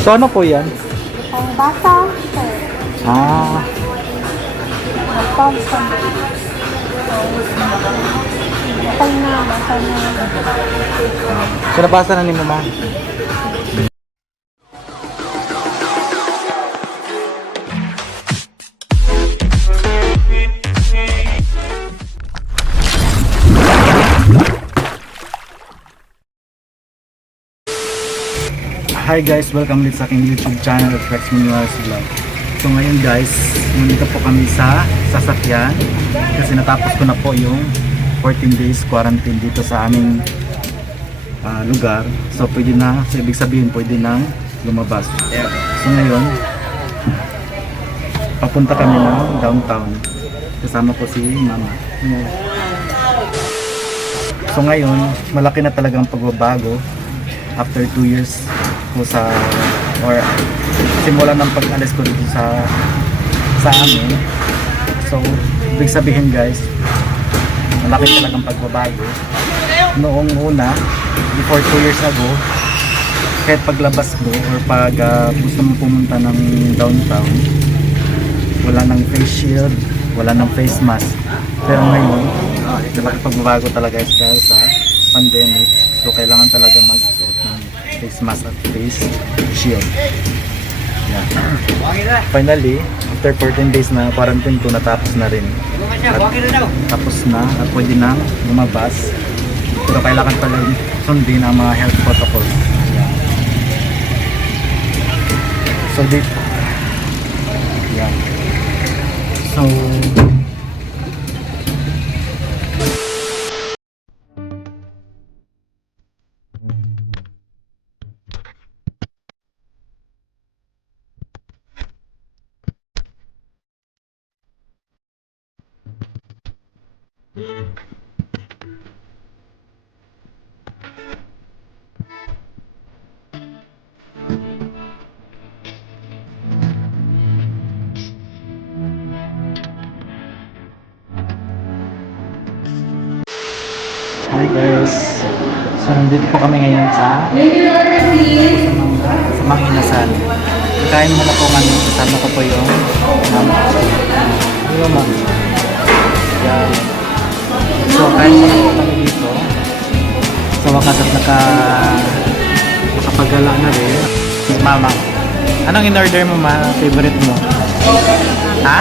So ano po yan? Ang basa, sir. Ah, Basa. Basal na, basal na. so nabasa na ni mama. Hi guys, welcome ulit sa aking YouTube channel at Rex Munoz Vlog. So ngayon guys, nandito po kami sa sasakyan kasi natapos ko na po yung 14 days quarantine dito sa aming lugar. So pwede na, so ibig sabihin pwede nang lumabas. So ngayon, papunta kami ng downtown. Kasama ko si mama. So ngayon, malaki na talagang pagbabago after 2 years ko sa or simula ng pag-alis ko dito sa amin. So ibig sabihin guys, malaki talagang pagbabago. Noong una, before 2 years ago, kahit paglabas mo or pag gusto mo pumunta ng downtown, wala nang face shield, wala nang face mask. Pero ngayon, malaki pagbabago talaga guys dahil sa pandemic. So kailangan talaga magsuot ng face mask at face shield. Yeah. Finally, after 14 days na quarantine ko, natapos na rin. Tapos na at pwede nang lumabas. Pero kailangan pala sundin ang mga health protocols. Yeah. So dito. Yeah. So hi guys, so nandito po kami ngayon sa mga inasal. Kain muna po kami, kasama ko po yung mama. Yung mama. Yan. So kain muna po kami dito. So wakas at nakapagala na rin. Mama, anong in-order mo ma? Favorite mo? Ha?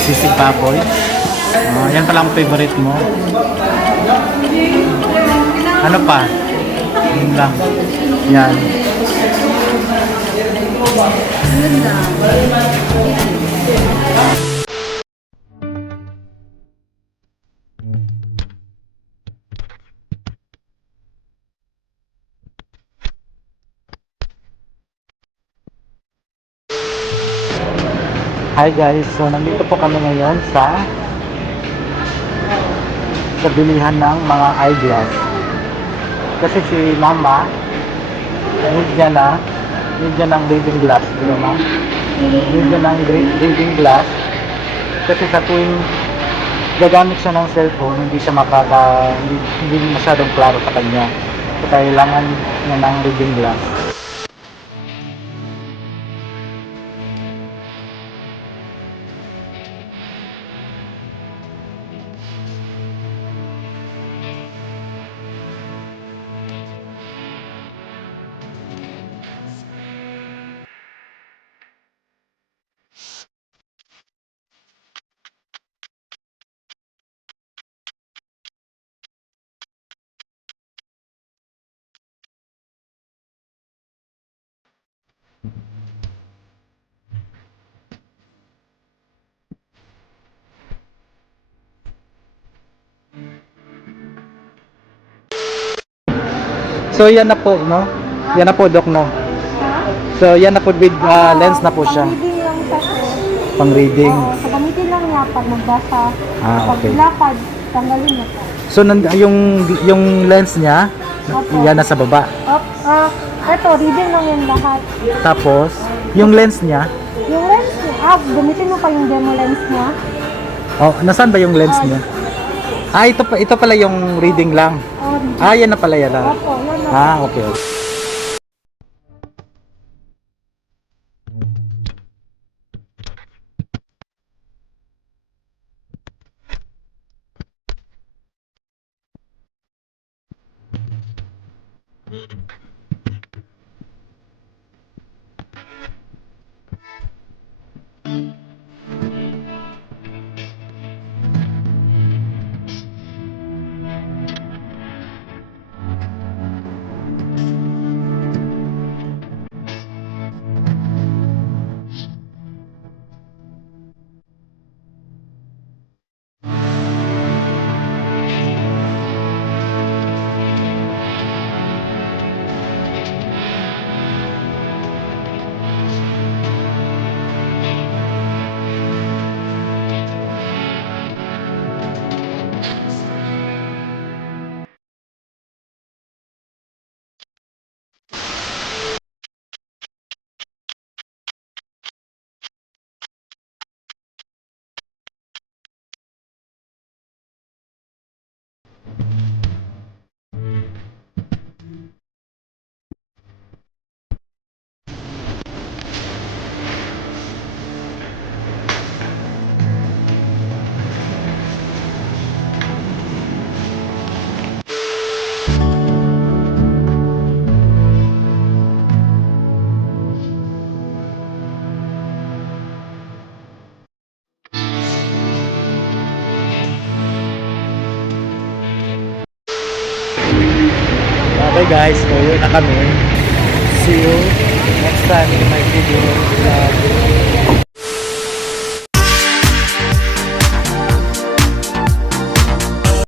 Sisig baboy? Oh, yan pala ang favorite mo. Ano pa? Yun lang. Yan. Hi guys, so nandito po kami ngayon sa bilihan ng mga eyeglass. Kasi si mama need niya ng reading glass, di ba ma? Need niya ng reading glass kasi sa tuwing gagamit siya ng cellphone, hindi masyadong klaro sa kanya. So kailangan niya ng reading glass. So yan na po, no? Yan na po, Doc, no? So yan na po with lens na po siya. Pang-reading lang siya, sir. Pang reading. So, gamitin lang niya pag magbasa. Okay. Pag lakad, tanggalin niya po. So yung lens niya, yan nasa baba. Ito, reading lang yan lahat. Tapos yung lens niya, Yung lens niya, gamitin mo pa yung demo lens niya. oh, nasaan ba yung lens niya? Ito pala yung reading lang. Reading. Yan na pala yan. Opo, yan na. Okay. Okay guys, pauwi na kami. See you next time in my video vlog.